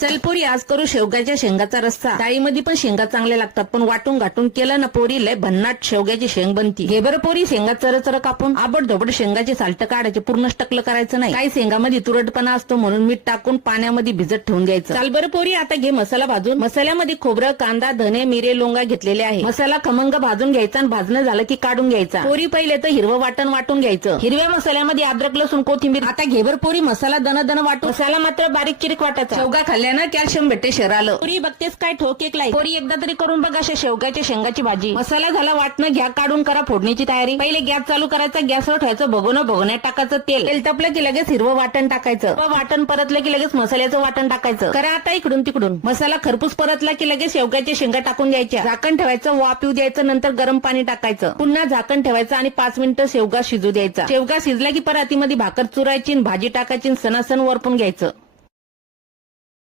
चल पोरी, आज करू शेवग्याच्या शेंगाचा रस्सा. डाळीमध्ये पण शेंगा चांगल्या लागतात, पण वाटून घाटून केलं ना पोरी, लय भन्नाट शेवग्याची शेंग बनती. घे बरं पोरी शेंगा चर कापून. आबड धोबड शेंगाची साल्ट काढायचे, पूर्ण टकलं करायचं नाही. काही शेंगामध्ये तुरटपणा असतो म्हणून मीठ टाकून पाण्यामध्ये भिजत ठेवून द्यायचं. चाल बरं पोरी, आता घे मसाला भाजून. मसाल्यामध्ये खोबरं, कांदा, धने, मिरे, लोंगा घेतलेले आहे. मसाला खमंग भाजून घ्यायचा आणि भाजणं झालं की काढून घ्यायचा. पोरी पहिले तर हिरवं वाटण वाटून घ्यायचं. हिरव्या मसाल्यामध्ये अद्रक, लसूण, कोथिंबीर. आता घे बरं पोरी मसाला दन वाटून. मसाला मात्र बारीक चिरीक वाटायचा. शेवगा खाल्ल्यानं कॅल्शियम भेटते शरीराला. पोरी बघतेस काय ठोक एक लाई. पोरी एकदा तरी करून बघ अशा शेवग्याच्या शेंगाची भाजी. मसाला झाला वाटणं, घ्या काढून, करा फोडणीची तयारी. पहिले गॅस चालू करायचा, गॅसवर ठेवायचं, भगोन्यात टाकायचं तेल तपलं की लगेच हिरवं वाटण टाकायचं. वाटण परतलं की लगेच मसाल्याचं वाटण टाकायचं. करा आता इकडून तिकडून. मसाला खरपूस परतला की लगेच शेवग्याच्या शेंगा टाकून द्यायच्या. झाकण ठेवायचं, वाफ येऊ द्यायचं, नंतर गरम पाणी टाकायचं. पुन्हा झाकण ठेवायचं आणि 5 मिनिटं शेवगा शिजू द्यायचा. शेवगा शिजला की परातीमध्ये भाकर चुरायची, भाजी टाकायची, सणासण वरपून घ्यायचं.